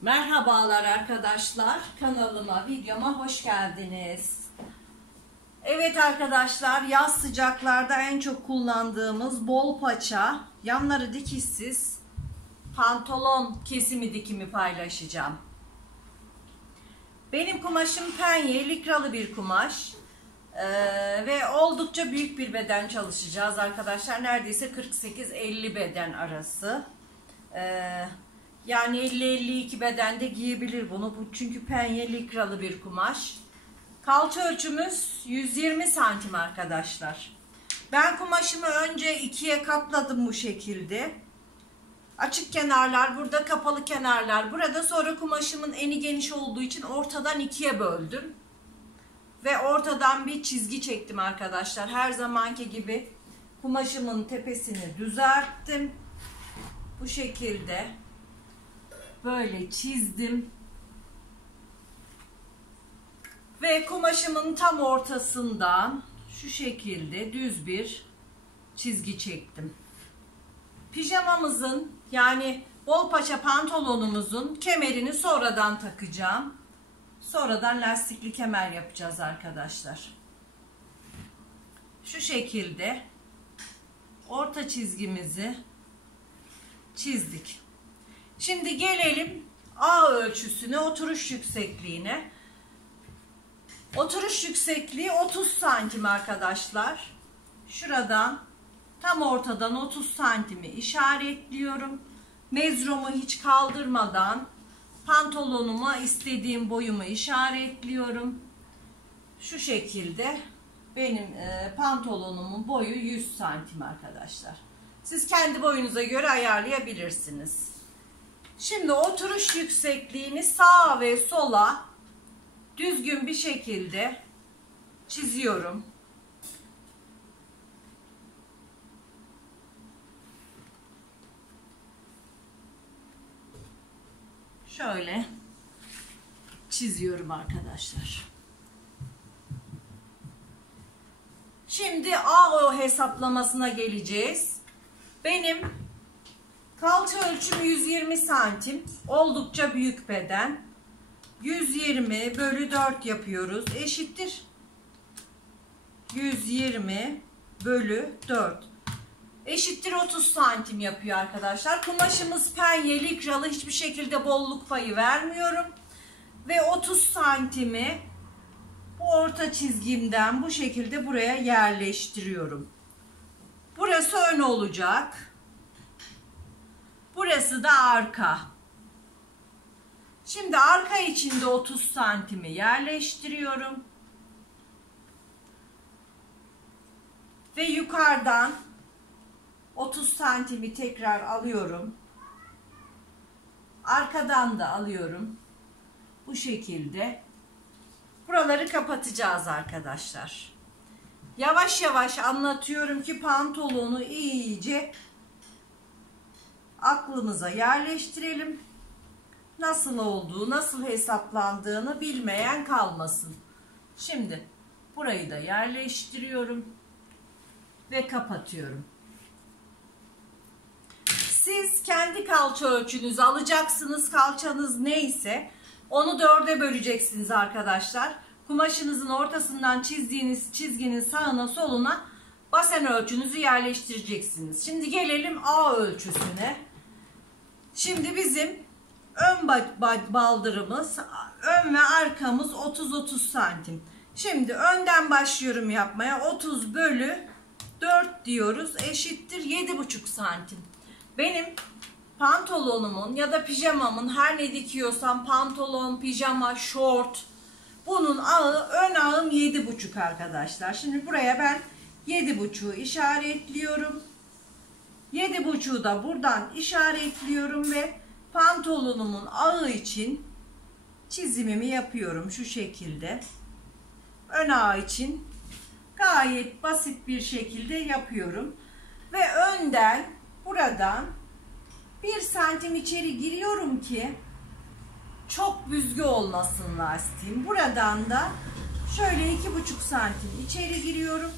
Merhabalar arkadaşlar, kanalıma, videoma hoş geldiniz. Evet arkadaşlar, yaz sıcaklarda en çok kullandığımız bol paça, yanları dikişsiz pantolon kesimi dikimi paylaşacağım. Benim kumaşım penye, likralı bir kumaş ve oldukça büyük bir beden çalışacağız arkadaşlar. Neredeyse 48-50 beden arası. Yani 50-52 bedende giyebilir bunu. Bu çünkü penye likralı bir kumaş. Kalça ölçümüz 120 santim arkadaşlar. Ben kumaşımı önce ikiye katladım bu şekilde. Açık kenarlar burada, kapalı kenarlar burada. Sonra kumaşımın eni geniş olduğu için ortadan ikiye böldüm. Ve ortadan bir çizgi çektim arkadaşlar. Her zamanki gibi kumaşımın tepesini düzelttim. Bu şekilde. Böyle çizdim. Ve kumaşımın tam ortasından şu şekilde düz bir çizgi çektim. Pijamamızın yani bol paça pantolonumuzun kemerini sonradan takacağım. Sonradan lastikli kemer yapacağız arkadaşlar. Şu şekilde orta çizgimizi çizdik. Şimdi gelelim A ölçüsüne, oturuş yüksekliğine. Oturuş yüksekliği 30 santim arkadaşlar. Şuradan tam ortadan 30 santimi işaretliyorum. Mezromu hiç kaldırmadan pantolonuma istediğim boyumu işaretliyorum. Şu şekilde benim pantolonumun boyu 100 santim arkadaşlar. Siz kendi boyunuza göre ayarlayabilirsiniz. Şimdi oturuş yüksekliğini sağa ve sola düzgün bir şekilde çiziyorum. Şöyle çiziyorum arkadaşlar. Şimdi AO hesaplamasına geleceğiz. Benim kalça ölçüm 120 santim. Oldukça büyük beden. 120 bölü 4 yapıyoruz. Eşittir 120 bölü 4. Eşittir 30 santim yapıyor arkadaşlar. Kumaşımız penye, likralı, hiçbir şekilde bolluk payı vermiyorum. Ve 30 santimi bu orta çizgimden bu şekilde buraya yerleştiriyorum. Burası ön olacak. Burası da arka. Şimdi arka içinde 30 santimi yerleştiriyorum. Ve yukarıdan 30 santimi tekrar alıyorum. Arkadan da alıyorum. Bu şekilde. Buraları kapatacağız arkadaşlar. Yavaş yavaş anlatıyorum ki pantolonu iyice aklımıza yerleştirelim. Nasıl olduğu, nasıl hesaplandığını bilmeyen kalmasın. Şimdi burayı da yerleştiriyorum ve kapatıyorum. Siz kendi kalça ölçünüzü alacaksınız. Kalçanız neyse onu 4'e böleceksiniz arkadaşlar. Kumaşınızın ortasından çizdiğiniz çizginin sağına soluna basen ölçünüzü yerleştireceksiniz. Şimdi gelelim A ölçüsüne. Şimdi bizim ön baldırımız, ön ve arkamız 30-30 santim. Şimdi önden başlıyorum yapmaya. 30 bölü 4 diyoruz. Eşittir 7,5 santim. Benim pantolonumun ya da pijamamın, her ne dikiyorsam pantolon, pijama, şort, bunun ağı, ön ağım 7,5 arkadaşlar. Şimdi buraya ben 7,5'u işaretliyorum. 7,5'u da buradan işaretliyorum ve pantolonumun ağı için çizimimi yapıyorum şu şekilde. Ön ağı için gayet basit bir şekilde yapıyorum. Ve önden buradan 1 santim içeri giriyorum ki çok büzgü olmasın lastiğim. Buradan da şöyle 2,5 santim içeri giriyorum.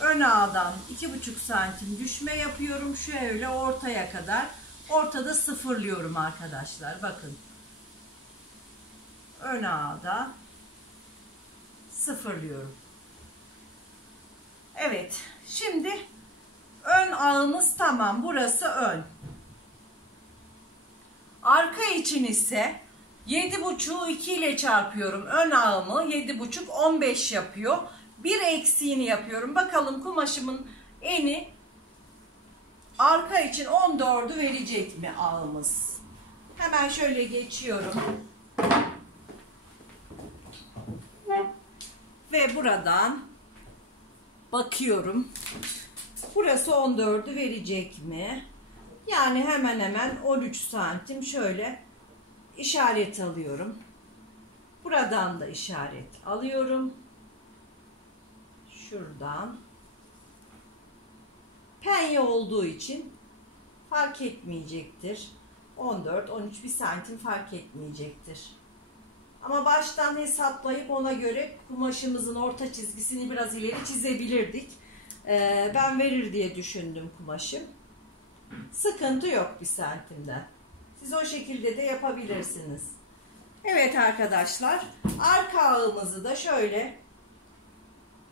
Ön ağdan 2,5 santim düşme yapıyorum. Şöyle ortaya kadar Ortada sıfırlıyorum arkadaşlar. Bakın. Ön ağda sıfırlıyorum. Evet. Şimdi ön ağımız tamam. Burası ön. Arka için ise 7,5'u 2 ile çarpıyorum. Ön ağımı 7,5 15 yapıyor. Bir eksiğini yapıyorum. Bakalım kumaşımın eni arka için 14'ü verecek mi ağımız? Hemen şöyle geçiyorum. Ve buradan bakıyorum. Burası 14'ü verecek mi? Yani hemen hemen 13 santim şöyle işaret alıyorum. Buradan da işaret alıyorum. Şuradan. Penye olduğu için fark etmeyecektir. 14, 13 bir santim fark etmeyecektir. Ama baştan hesaplayıp ona göre kumaşımızın orta çizgisini biraz ileri çizebilirdik. Ben verir diye düşündüm kumaşım. Sıkıntı yok bir santimden. Siz o şekilde de yapabilirsiniz. Evet arkadaşlar. Arka ağımızı da şöyle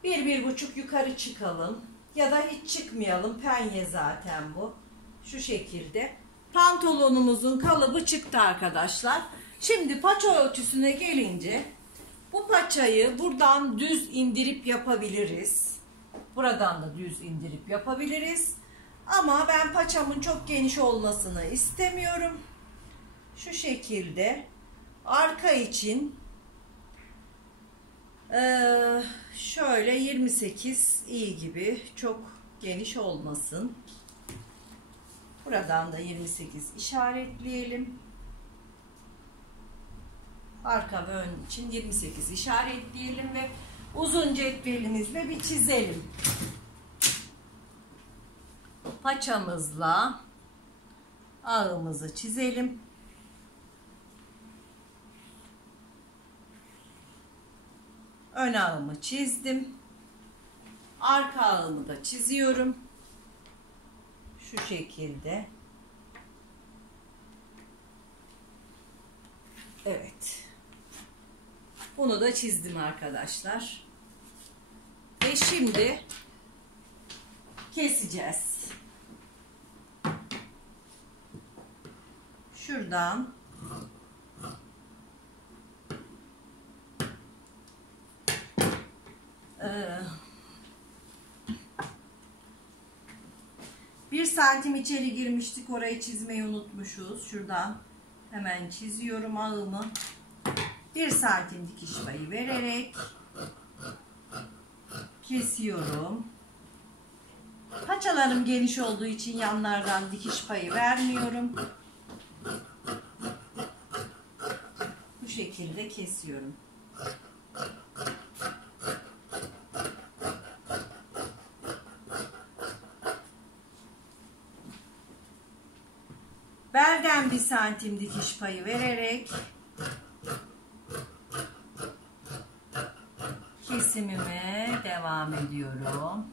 1-1,5 yukarı çıkalım. Ya da hiç çıkmayalım. Penye zaten bu. Şu şekilde. Pantolonumuzun kalıbı çıktı arkadaşlar. Şimdi paça ölçüsüne gelince bu paçayı buradan düz indirip yapabiliriz. Buradan da düz indirip yapabiliriz. Ama ben paçamın çok geniş olmasını istemiyorum. Şu şekilde arka için şöyle 28 iyi gibi, çok geniş olmasın. Buradan da 28 işaretleyelim. Arka ve ön için 28 işaretleyelim ve uzun cetvelimizle bir çizelim. Paçamızla ağımızı çizelim. Ön ağımı çizdim. Arka ağımı da çiziyorum. Şu şekilde. Evet. Bunu da çizdim arkadaşlar. Ve şimdi keseceğiz. Şuradan bir santim içeri girmiştik, orayı çizmeyi unutmuşuz. Şuradan hemen çiziyorum ağımı. 1 santim dikiş payı vererek kesiyorum. Paçalarım geniş olduğu için yanlardan dikiş payı vermiyorum. Bu şekilde kesiyorum. Belden 1 santim dikiş payı vererek kesimime devam ediyorum.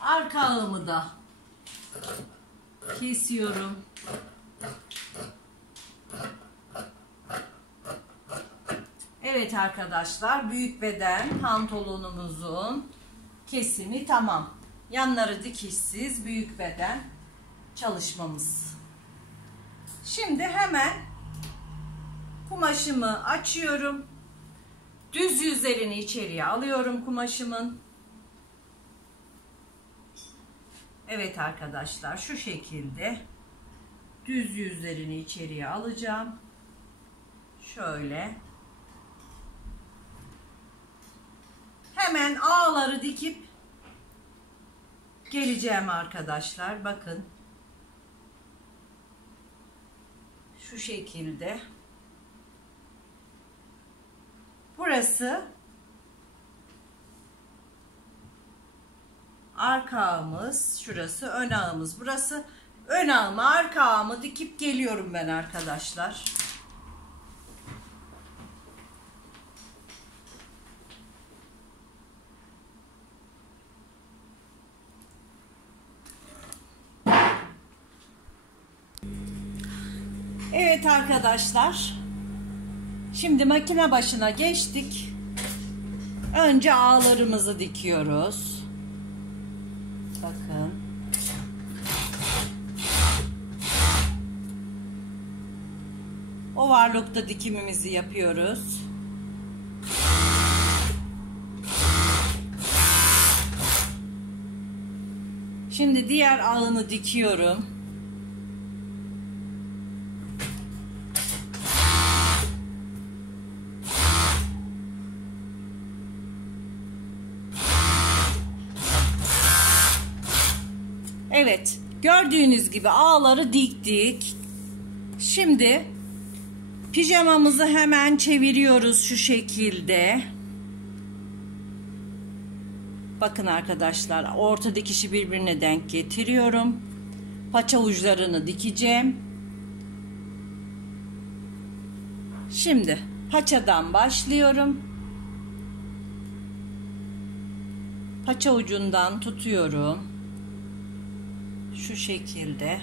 Arka ağımı da kesiyorum. Evet arkadaşlar, büyük beden pantolonumuzun kesimi tamam. Yanları dikişsiz büyük beden çalışmamız. Şimdi hemen kumaşımı açıyorum. Düz yüzlerini içeriye alıyorum kumaşımın. Evet arkadaşlar, şu şekilde düz yüzlerini içeriye alacağım. Şöyle. Hemen ağları dikip geleceğim arkadaşlar. Bakın. Şu şekilde. Burası arka ağımız, şurası ön ağımız. Burası ön ağımı, arka ağımı dikip geliyorum ben arkadaşlar. Evet arkadaşlar. Şimdi makine başına geçtik. Önce ağlarımızı dikiyoruz. Bakın. Overlock'ta dikimimizi yapıyoruz. Şimdi diğer ağını dikiyorum. Evet, gördüğünüz gibi ağları diktik. Şimdi pijamamızı hemen çeviriyoruz şu şekilde. Bakın arkadaşlar, orta dikişi birbirine denk getiriyorum. Paça uçlarını dikeceğim. Şimdi paçadan başlıyorum. Paça ucundan tutuyorum. Şu şekilde.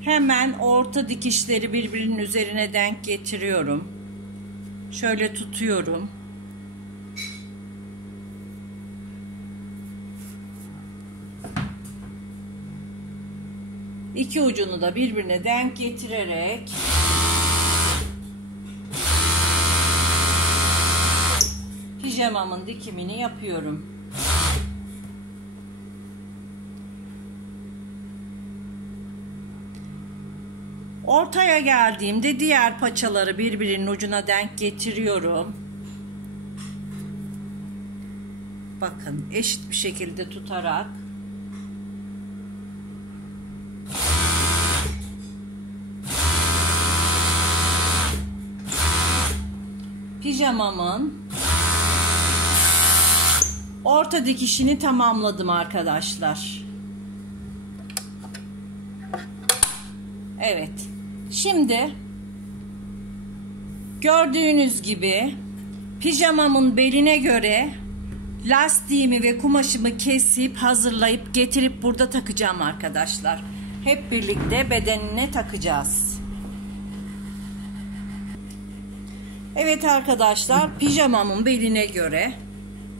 Hemen orta dikişleri birbirinin üzerine denk getiriyorum. Şöyle tutuyorum. İki ucunu da birbirine denk getirerek pijamamın dikimini yapıyorum. Ortaya geldiğimde diğer paçaları birbirinin ucuna denk getiriyorum. Bakın, eşit bir şekilde tutarak pijamamın orta dikişini tamamladım arkadaşlar. Evet. Şimdi gördüğünüz gibi pijamamın beline göre lastiğimi ve kumaşımı kesip hazırlayıp getirip burada takacağım arkadaşlar. Hep birlikte bedenine takacağız. Evet arkadaşlar, pijamamın beline göre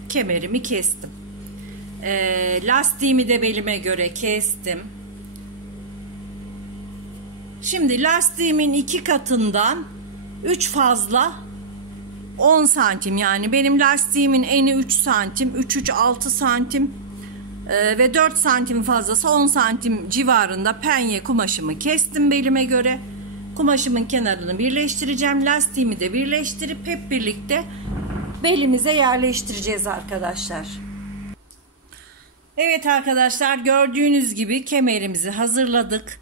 kemerimi kestim. Lastiğimi de belime göre kestim. Şimdi lastiğimin 2 katından 3 fazla 10 santim, yani benim lastiğimin eni 3 santim, 3 6 santim ve 4 santim fazlası 10 santim civarında penye kumaşımı kestim belime göre. Kumaşımın kenarını birleştireceğim, lastiğimi de birleştirip hep birlikte belimize yerleştireceğiz arkadaşlar. Evet arkadaşlar, gördüğünüz gibi kemerimizi hazırladık.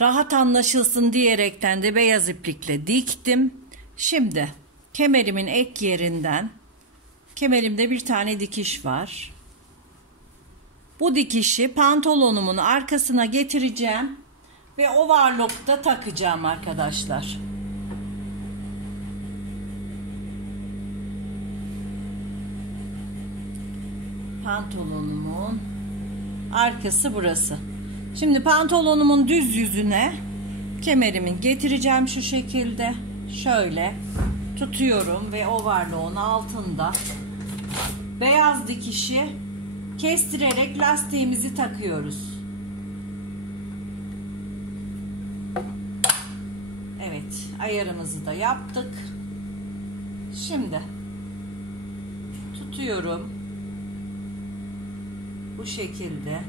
Rahat anlaşılsın diyerekten de beyaz iplikle diktim. Şimdi kemerimin ek yerinden, kemerimde bir tane dikiş var. Bu dikişi pantolonumun arkasına getireceğim ve overlock'ta takacağım arkadaşlar. Pantolonumun arkası burası. Şimdi pantolonumun düz yüzüne kemerimi getireceğim şu şekilde. Şöyle tutuyorum ve overlock'un altında beyaz dikişi kestirerek lastiğimizi takıyoruz. Evet, ayarımızı da yaptık. Şimdi tutuyorum bu şekilde.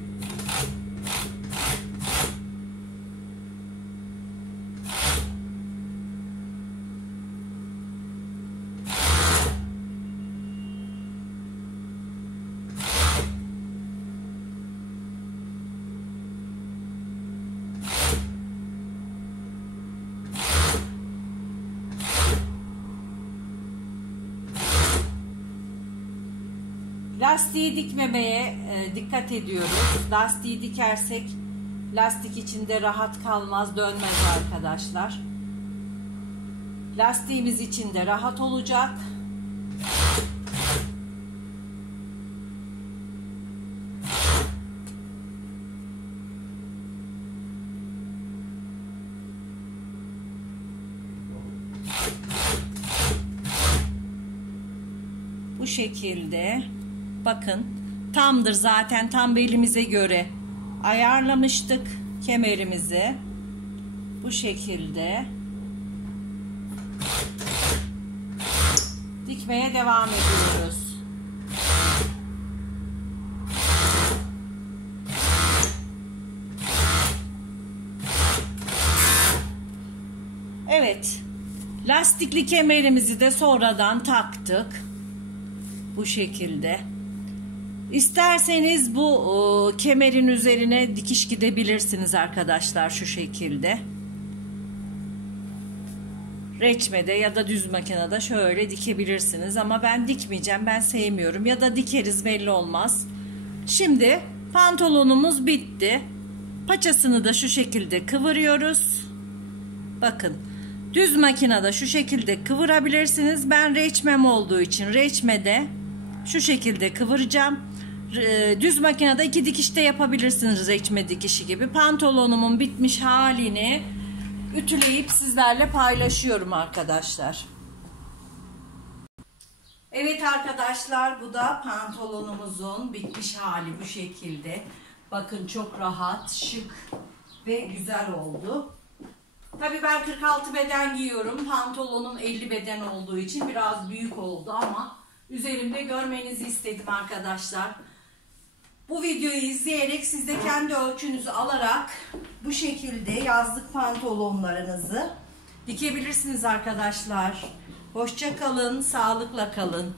Lastiği dikmemeye dikkat ediyoruz. Lastiği dikersek lastik içinde rahat kalmaz, dönmez arkadaşlar. Lastiğimiz içinde rahat olacak. Bu şekilde bakın, tamdır zaten, tam belimize göre ayarlamıştık kemerimizi. Bu şekilde dikmeye devam ediyoruz. Evet, lastikli kemerimizi de sonradan taktık. Bu şekilde. İsterseniz bu kemerin üzerine dikiş gidebilirsiniz arkadaşlar, şu şekilde. Reçmede ya da düz makinede şöyle dikebilirsiniz ama ben dikmeyeceğim, ben sevmiyorum, ya da dikeriz, belli olmaz. Şimdi pantolonumuz bitti. Paçasını da şu şekilde kıvırıyoruz. Bakın, düz makinede şu şekilde kıvırabilirsiniz. Ben reçmem olduğu için reçmede şu şekilde kıvıracağım. Düz makinede 2 dikişte yapabilirsiniz, reçme dikişi gibi. Pantolonumun bitmiş halini ütüleyip sizlerle paylaşıyorum arkadaşlar. Evet arkadaşlar, bu da pantolonumuzun bitmiş hali bu şekilde. Bakın, çok rahat, şık ve güzel oldu. Tabii ben 46 beden giyiyorum. Pantolonum 50 beden olduğu için biraz büyük oldu ama üzerimde görmenizi istedim arkadaşlar. Bu videoyu izleyerek siz de kendi ölçünüzü alarak bu şekilde yazlık pantolonlarınızı dikebilirsiniz arkadaşlar. Hoşça kalın, sağlıkla kalın.